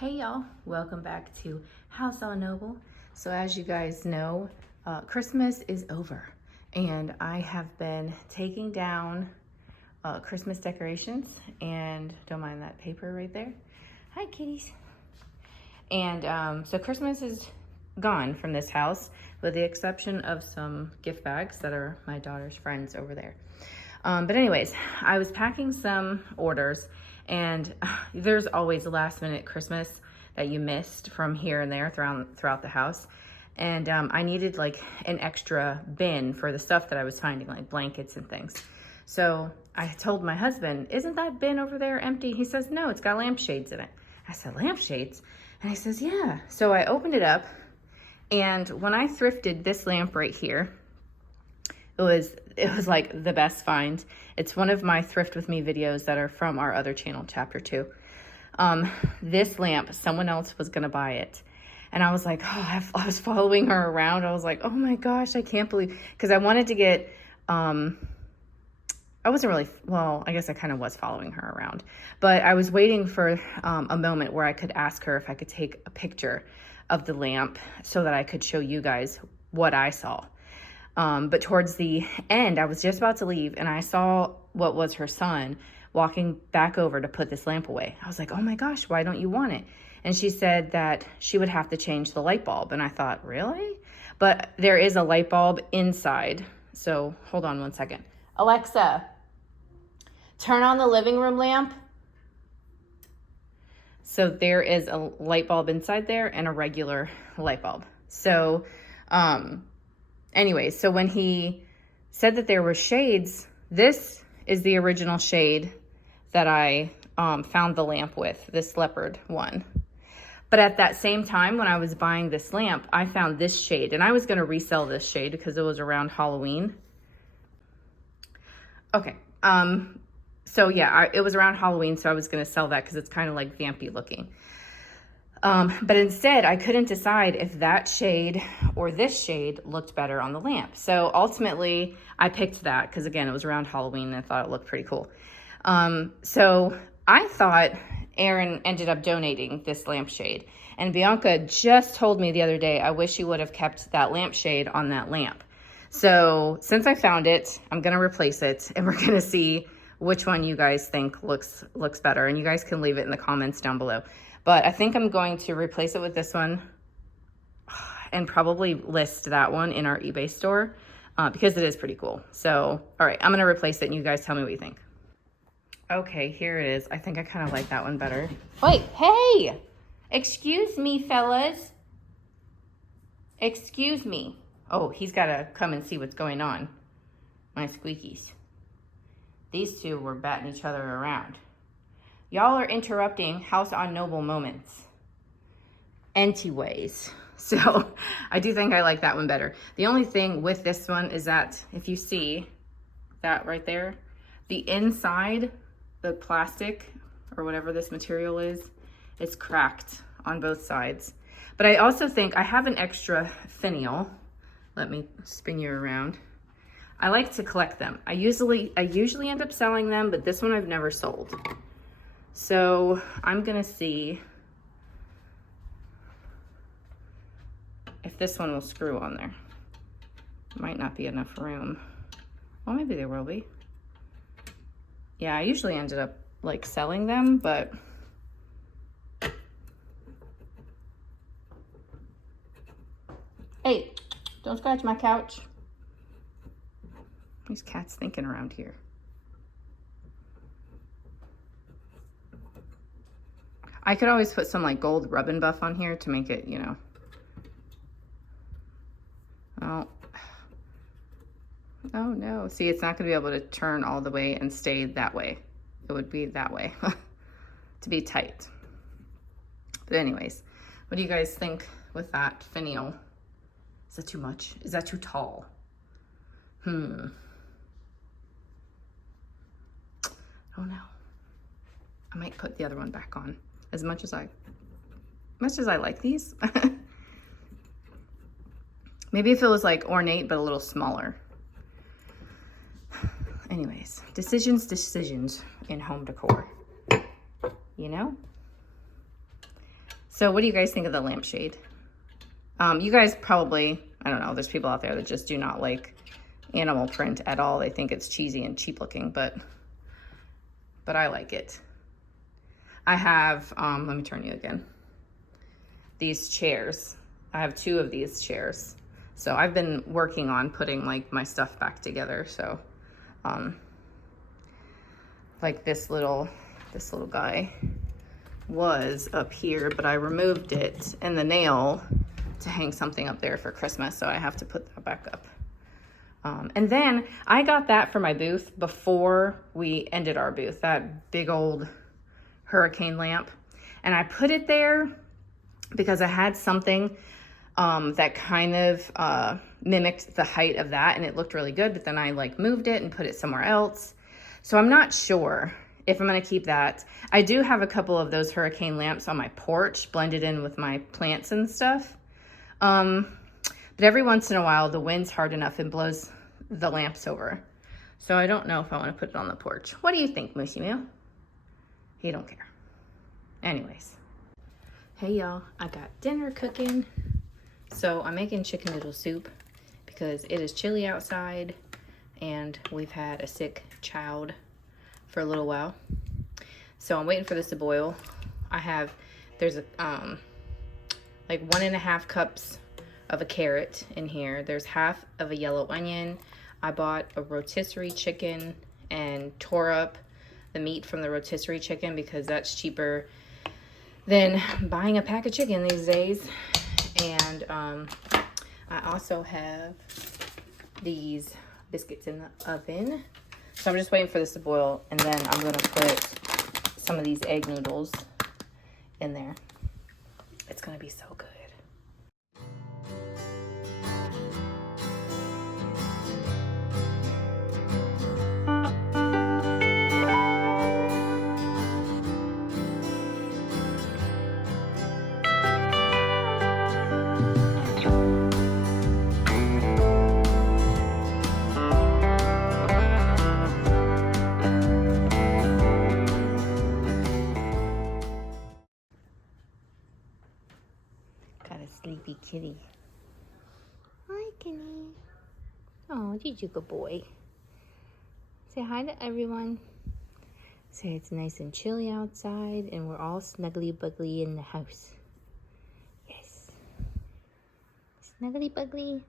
Hey y'all, welcome back to House on Noble. So as you guys know, Christmas is over and I have been taking down Christmas decorations, and don't mind that paper right there. Hi kitties. And so Christmas is gone from this house with the exception of some gift bags that are my daughter's friends over there. But anyways, I was packing some orders, and there's always a last minute Christmas that you missed from here and there throughout the house. And I needed like an extra bin for the stuff that I was finding, like blankets and things. So I told my husband, isn't that bin over there empty? He says, no, it's got lampshades in it. I said, lampshades? And he says, yeah. So I opened it up, and when I thrifted this lamp right here, it was like the best find. It's one of my Thrift With Me videos that are from our other channel, chapter 2. This lamp, someone else was gonna buy it. And I was like, oh, I was following her around. I was like, oh my gosh, I can't believe, because I wanted to get, I wasn't really, well, I guess I kind of was following her around, but I was waiting for a moment where I could ask her if I could take a picture of the lamp so that I could show you guys what I saw. But towards the end, I was just about to leave, and I saw what was her son walking back over to put this lamp away. I was like, oh my gosh, why don't you want it? And she said that she would have to change the light bulb. And I thought, really? But there is a light bulb inside. So hold on one second. Alexa, turn on the living room lamp. So there is a light bulb inside there and a regular light bulb. So, anyways, so when he said that there were shades, this is the original shade that I found the lamp with, this leopard one. But at that same time, when I was buying this lamp, I found this shade, and I was going to resell this shade because it was around Halloween. Okay, so yeah, it was around Halloween, so I was going to sell that because it's kind of like vampy looking. But instead, I couldn't decide if that shade or this shade looked better on the lamp. So ultimately, I picked that because, again, it was around Halloween and I thought it looked pretty cool. So I thought Aaron ended up donating this lampshade. And Bianca just told me the other day, I wish you would have kept that lampshade on that lamp. So since I found it, I'm going to replace it, and we're going to see which one you guys think looks better. And you guys can leave it in the comments down below. But I think I'm going to replace it with this one and probably list that one in our eBay store because it is pretty cool. So, all right, I'm going to replace it, and you guys tell me what you think. Okay, here it is. I think I kind of like that one better. Wait, hey! Excuse me, fellas. Excuse me. Oh, he's got to come and see what's going on. My squeakies. These two were batting each other around. Y'all are interrupting House on Noble moments. Anyways, so I do think I like that one better. The only thing with this one is that if you see that right there, the inside, the plastic or whatever this material is cracked on both sides. But I also think I have an extra finial. Let me spin you around. I like to collect them. I usually end up selling them, but this one I've never sold. So I'm gonna see if this one will screw on there. Might not be enough room. Well, maybe there will be. Yeah, I usually ended up like selling them, but hey, don't scratch my couch. These cats thinking around here. I could always put some like gold rub and buff on here to make it, you know. Oh no. See, it's not gonna be able to turn all the way and stay that way. It would be that way to be tight. But anyways, what do you guys think with that finial? Is that too much? Is that too tall? I don't know. I might put the other one back on. As much as I like these. Maybe if it was like ornate but a little smaller. Anyways, decisions in home decor. You know? So what do you guys think of the lampshade? You guys probably, I don't know, there's people out there that just do not like animal print at all. They think it's cheesy and cheap looking, but I like it. I have, let me turn you again. These chairs. I have 2 of these chairs. So I've been working on putting like my stuff back together. So, like this little guy was up here, but I removed it and the nail to hang something up there for Christmas. So I have to put that back up. And then I got that for my booth before we ended our booth, that big old hurricane lamp. And I put it there because I had something that kind of mimicked the height of that, and it looked really good, but then I like moved it and put it somewhere else. So I'm not sure if I'm gonna keep that. I do have a couple of those hurricane lamps on my porch blended in with my plants and stuff. But every once in a while the wind's hard enough and blows the lamps over. So I don't know if I wanna put it on the porch. What do you think, Mushy Moo? He don't care. Anyways. Hey y'all, I got dinner cooking. So I'm making chicken noodle soup because it is chilly outside and we've had a sick child for a little while. So I'm waiting for this to boil. There's a like 1.5 cups of a carrot in here. There's half of a yellow onion. I bought a rotisserie chicken and tore up the meat from the rotisserie chicken because that's cheaper than buying a pack of chicken these days. And I also have these biscuits in the oven. So I'm just waiting for this to boil, and then I'm gonna put some of these egg noodles in there. It's gonna be so good. Sleepy kitty. Hi, Kenny. Oh, you're a good boy. Say hi to everyone. Say it's nice and chilly outside and we're all snuggly buggly in the house. Yes. Snuggly buggly.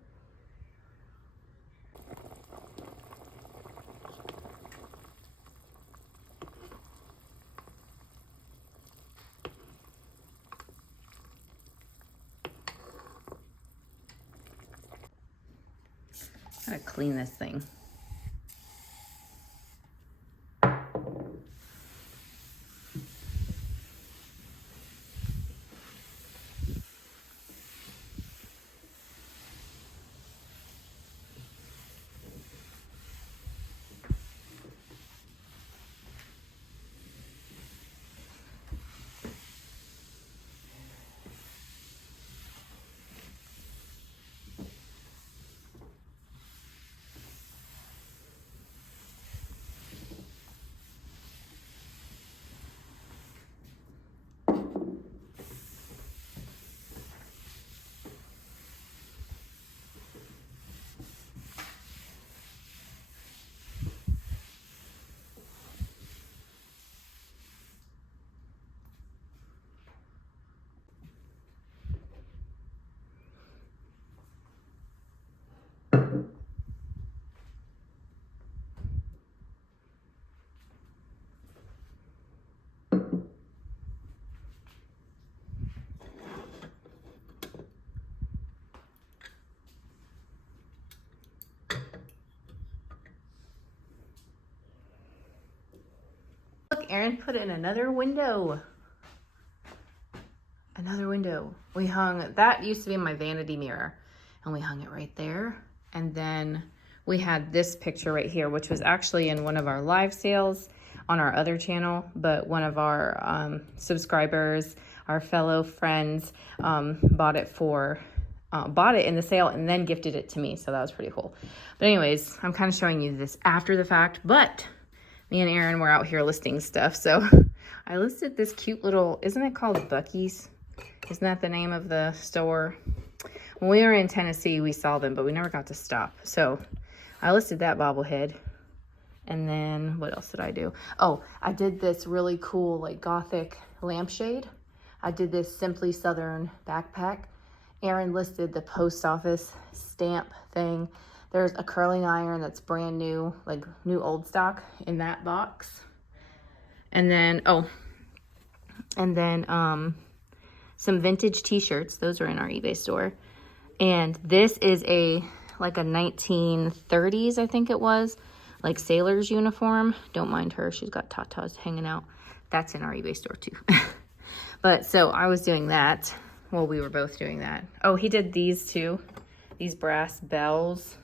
Gotta clean this thing. Look, Erin put in another window. Another window. We hung, that used to be my vanity mirror, and we hung it right there. And then we had this picture right here, which was actually in one of our live sales on our other channel, but one of our subscribers, our fellow friends, bought it in the sale and then gifted it to me. So that was pretty cool. But anyways, I'm kind of showing you this after the fact, but me and Erin were out here listing stuff. So I listed this cute little, isn't it called Bucky's? Isn't that the name of the store? When we were in Tennessee, we saw them, but we never got to stop. So I listed that bobblehead. And then what else did I do? Oh, I did this really cool like gothic lampshade. I did this Simply Southern backpack. Aaron listed the post office stamp thing. There's a curling iron that's brand new, like new old stock in that box. And then, some vintage t-shirts. Those are in our eBay store. And this is like a 1930s, I think it was, like sailor's uniform. Don't mind her. She's got tatas hanging out. That's in our eBay store too. But so I was doing that. Well, we were both doing that. Oh, he did these too. These brass bells.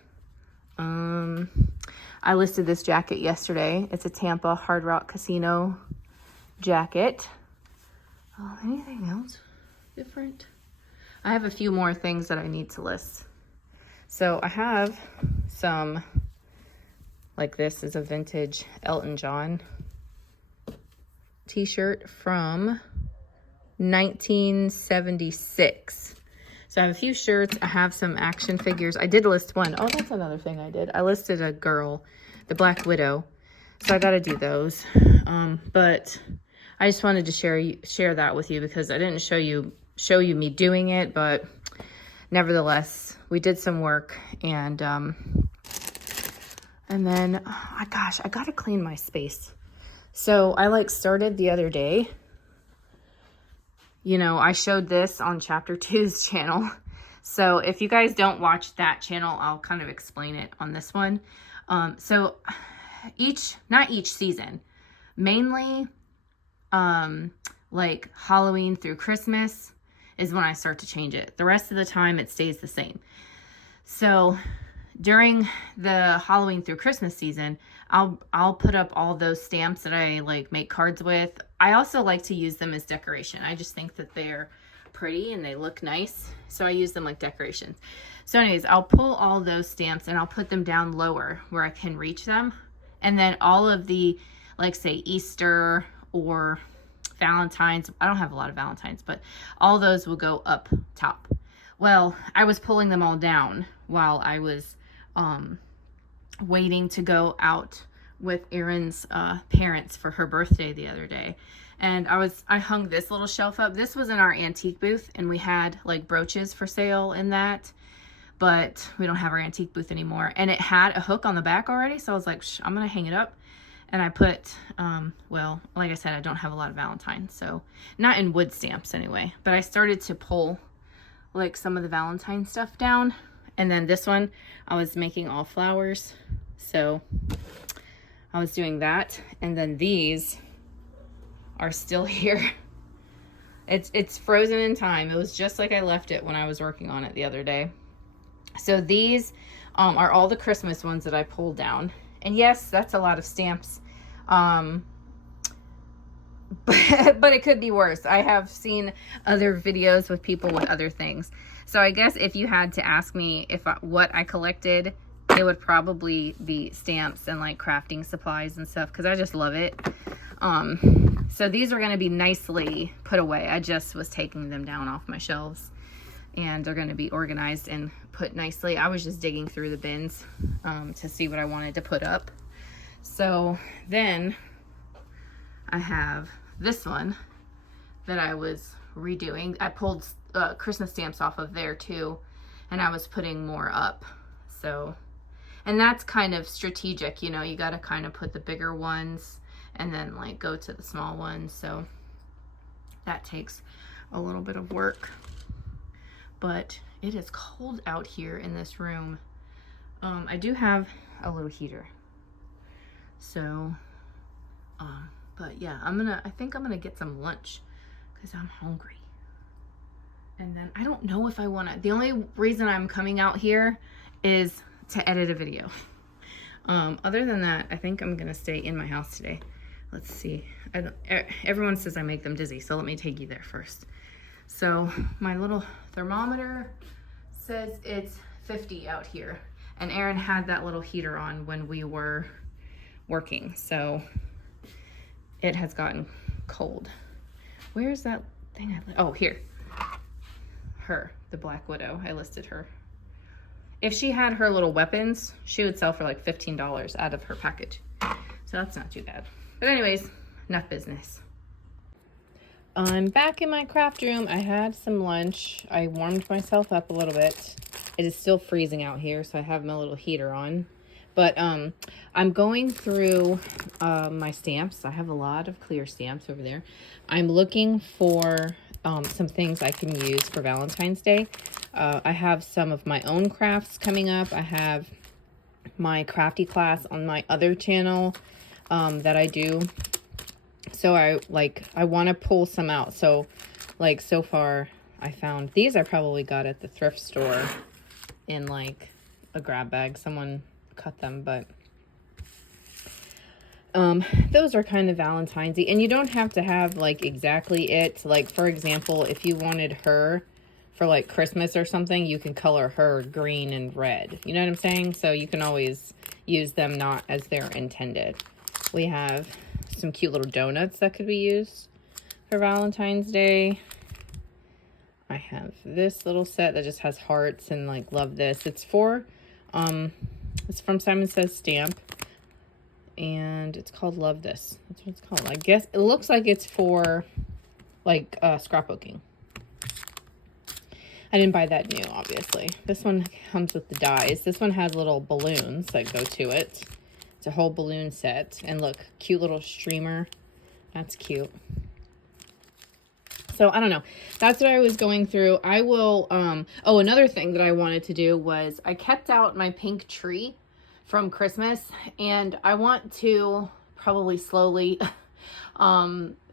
I listed this jacket yesterday. It's a Tampa Hard Rock Casino jacket. Anything else different? I have a few more things that I need to list. So I have some, like this is a vintage Elton John t-shirt from 1976. So I have a few shirts. I have some action figures. I did list one. Oh, that's another thing I did. I listed a girl, the Black Widow. So I got to do those. But I just wanted to share that with you because I didn't show you me doing it, but nevertheless, we did some work. And then, gosh, I got to clean my space. So I started the other day. You know, I showed this on Chapter 2's channel. So if you guys don't watch that channel, I'll kind of explain it on this one. So not each season, mainly like Halloween through Christmas is when I start to change it. The rest of the time it stays the same. So during the Halloween through Christmas season, I'll put up all those stamps that I make cards with. I also like to use them as decoration. I just think that they're pretty and they look nice. So I use them like decorations. So anyways, I'll pull all those stamps and I'll put them down lower where I can reach them. And then all of the, say Easter or Valentine's, I don't have a lot of Valentine's, but all those will go up top. Well, I was pulling them all down while I was waiting to go out with Erin's parents for her birthday the other day. And I hung this little shelf up. This was in our antique booth and we had brooches for sale in that, but we don't have our antique booth anymore. And it had a hook on the back already. So I was like, I'm going to hang it up. And I put, well, like I said, I don't have a lot of Valentine's, so not in wood stamps anyway, but I started to pull some of the Valentine stuff down. And then this one, I was making all flowers. So I was doing that. And then these are still here. It's frozen in time. It was just like I left it when I was working on it the other day. So these are all the Christmas ones that I pulled down. And yes, that's a lot of stamps. But it could be worse. I have seen other videos with people with other things. So I guess if you had to ask me what I collected, it would probably be stamps and crafting supplies and stuff, because I just love it. So these are going to be nicely put away. I just was taking them down off my shelves and they're going to be organized and put nicely. I was just digging through the bins to see what I wanted to put up. So then I have this one that I was redoing. I pulled Christmas stamps off of there too, and I was putting more up. So, and that's kind of strategic, you know, you got to kind of put the bigger ones and then go to the small ones. So that takes a little bit of work, but it is cold out here in this room. I do have a little heater. So, but yeah, I think I'm gonna get some lunch because I'm hungry. And then I don't know if I wanna, the only reason I'm coming out here is to edit a video. Other than that, I think I'm gonna stay in my house today. Let's see. Everyone says I make them dizzy, so let me take you there first. So my little thermometer says it's 50 out here. And Erin had that little heater on when we were working, so it has gotten cold. Where's that thing? Oh, here. her, the Black Widow. I listed her. If she had her little weapons, she would sell for like $15 out of her package. So that's not too bad. But anyways, enough business. I'm back in my craft room. I had some lunch. I warmed myself up a little bit. It is still freezing out here, so I have my little heater on. But I'm going through my stamps. I have a lot of clear stamps over there. I'm looking for some things I can use for Valentine's Day. I have some of my own crafts coming up. I have my crafty class on my other channel that I do. So I want to pull some out. So like so far I found these I probably got at the thrift store in like a grab bag. Someone cut them, but those are kind of Valentine's-y, and you don't have to have like exactly it. Like for example, if you wanted her for like Christmas or something, you can color her green and red. You know what I'm saying? So you can always use them not as they're intended. We have some cute little donuts that could be used for Valentine's Day. I have this little set that just has hearts and like love this. It's for it's from Simon Says Stamp, and it's called Love This. That's what it's called. I guess it looks like it's for like scrapbooking. I didn't buy that new, obviously. This one comes with the dies. This one has little balloons that go to it. It's a whole balloon set. And look, cute little streamer. That's cute. So, I don't know. That's what I was going through. I will, oh, another thing that I wanted to do was I kept out my pink tree from Christmas, and I want to probably slowly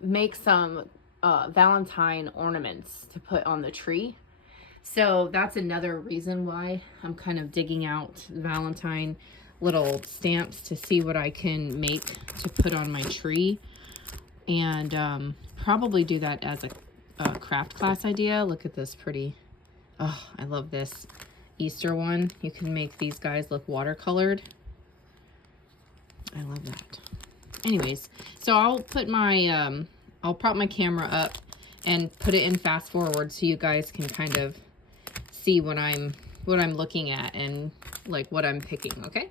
make some Valentine ornaments to put on the tree. So that's another reason why I'm kind of digging out Valentine little stamps to see what I can make to put on my tree, and probably do that as a craft class idea. Look at this pretty, oh, I love this Easter one. You can make these guys look watercolored. I love that. Anyways, so I'll put my I'll prop my camera up and put it in fast forward so you guys can kind of see what I'm looking at and like what I'm picking, okay?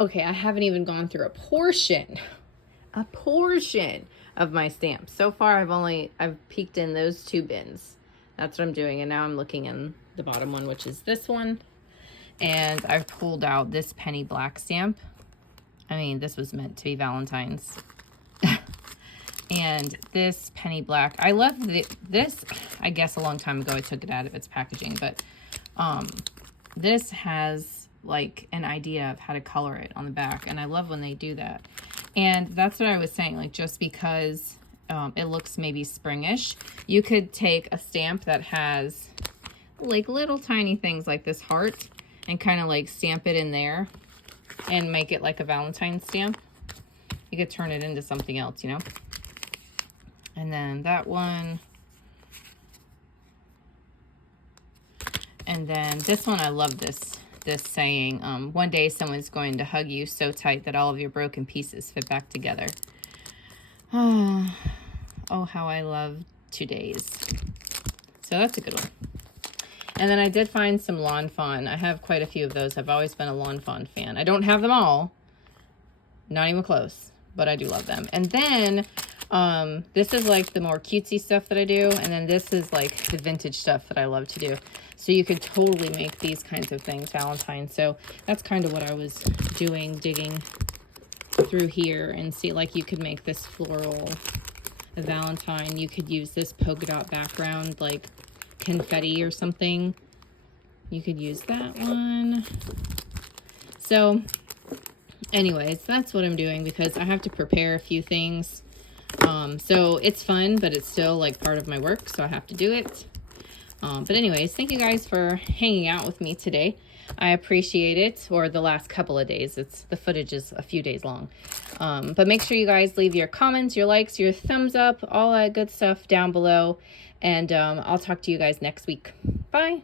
Okay, I haven't even gone through a portion of my stamps. So far, I've peeked in those 2 bins. That's what I'm doing. And now I'm looking in the bottom one, which is this one. And I've pulled out this penny black stamp. I mean, this was meant to be Valentine's. And this penny black, I love this. I guess a long time ago I took it out of its packaging, but this has like an idea of how to color it on the back, and I love when they do that. And that's what I was saying, like, just because it looks maybe springish, you could take a stamp that has like little tiny things like this heart and kind of like stamp it in there and make it like a Valentine's stamp. You could turn it into something else, you know. And then that one. And then this one, I love this saying, one day someone's going to hug you so tight that all of your broken pieces fit back together. Oh, how I love today's. So that's a good one. And then I did find some Lawn Fawn. I have quite a few of those. I've always been a Lawn Fawn fan. I don't have them all. Not even close. But I do love them. And then this is like the more cutesy stuff that I do. And then this is like the vintage stuff that I love to do. So you could totally make these kinds of things Valentine's. So that's kind of what I was doing, digging through here, and see, like, you could make this floral a Valentine. You could use this polka dot background, like confetti or something. You could use that one. So anyways, that's what I'm doing because I have to prepare a few things. So it's fun, but it's still like part of my work, so I have to do it. But anyways, thank you guys for hanging out with me today. I appreciate it, or the last couple of days. The footage is a few days long. But make sure you guys leave your comments, your likes, your thumbs up, all that good stuff down below. And I'll talk to you guys next week. Bye.